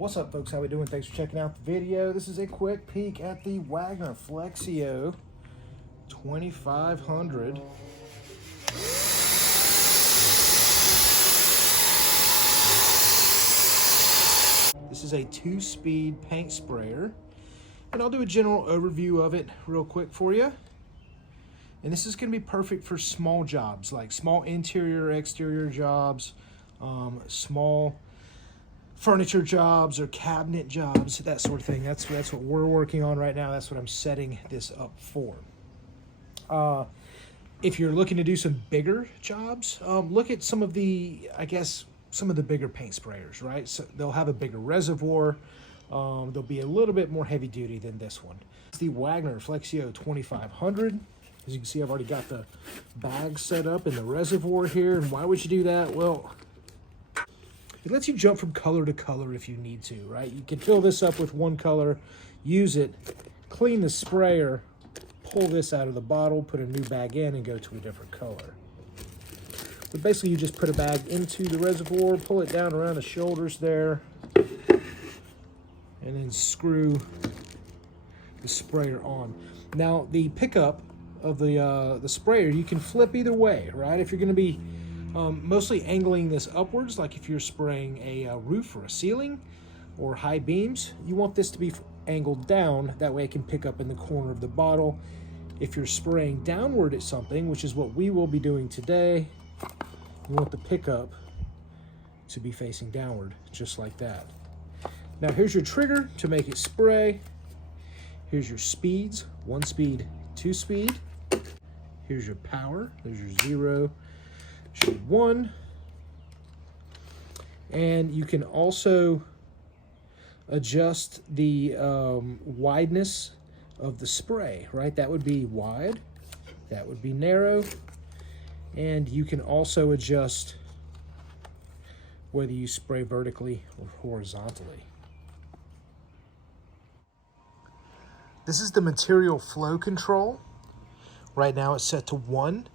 What's up, folks? How we doing? Thanks for checking out the video. This is a quick peek at the Wagner Flexio 2500. This is a 2-speed paint sprayer, and I'll do a general overview of it real quick for you. And this is going to be perfect for small jobs, like small interior, exterior jobs, small furniture jobs or cabinet jobs, that sort of thing. That's what we're working on right now. That's what I'm setting this up for. If you're looking to do some bigger jobs, look at some of the, some of the bigger paint sprayers, right? So they'll have a bigger reservoir. They'll be a little bit more heavy duty than this one. It's the Wagner Flexio 2500. As you can see, I've already got the bag set up in the reservoir here. And why would you do that? Well, it lets you jump from color to color if you need to, right? You can fill this up with one color, use it, clean the sprayer, pull this out of the bottle, put a new bag in, and go to a different color. But basically, you just put a bag into the reservoir, pull it down around the shoulders there, and then screw the sprayer on. Now, the pickup of the sprayer, you can flip either way, right? If you're going to be mostly angling this upwards, like if you're spraying a roof or a ceiling or high beams, you want this to be angled down. That way it can pick up in the corner of the bottle. If you're spraying downward at something, which is what we will be doing today, you want the pickup to be facing downward, just like that. Now here's your trigger to make it spray. Here's your speeds, 1 speed, 2 speed. Here's your power, there's your 0, your 1. And you can also adjust the wideness of the spray, right? That would be wide, that would be narrow. And you can also adjust whether you spray vertically or horizontally. This is the material flow control. Right now it's set to 1,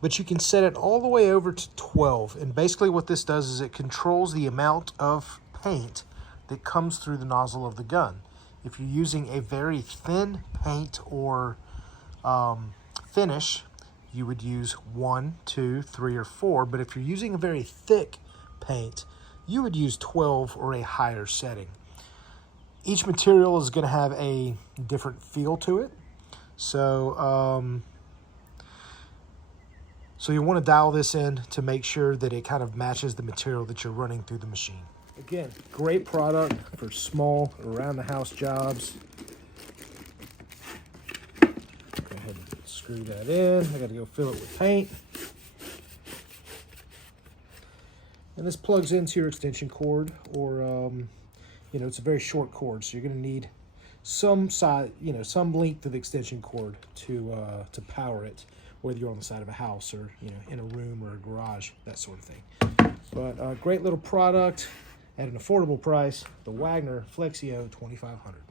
but you can set it all the way over to 12. And basically what this does is it controls the amount of paint that comes through the nozzle of the gun. If you're using a very thin paint or finish, you would use 1, 2, 3, or 4. But if you're using a very thick paint, you would use 12 or a higher setting. Each material is going to have a different feel to it. So you want to dial this in to make sure that it kind of matches the material that you're running through the machine. Again, great product for small around the house jobs. Go ahead and screw that in. I got to go fill it with paint. And this plugs into your extension cord, or it's a very short cord, so you're going to need some size, some length of extension cord to power it, whether you're on the side of a house or in a room or a garage, that sort of thing. But great little product at an affordable price, the Wagner Flexio 2500.